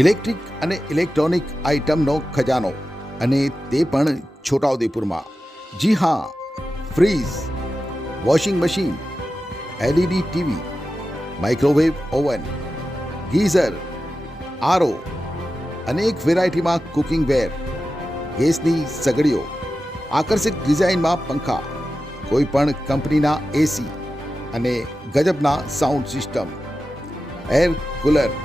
electric અને electronic આઇટમનો ખજાનો અને તે પણ છોટાઉદેપુરમાં જી હા fridge washing machine LED TV microwave oven geyser RO અનેક વેરાયટીમાં કુકિંગ વેર ગેસની સગડીઓ આકર્ષક ડિઝાઇનમાં પંખા કોઈ પણ કંપનીના એસી અને ગજબના સાઉન્ડ સિસ્ટમ એર કુલર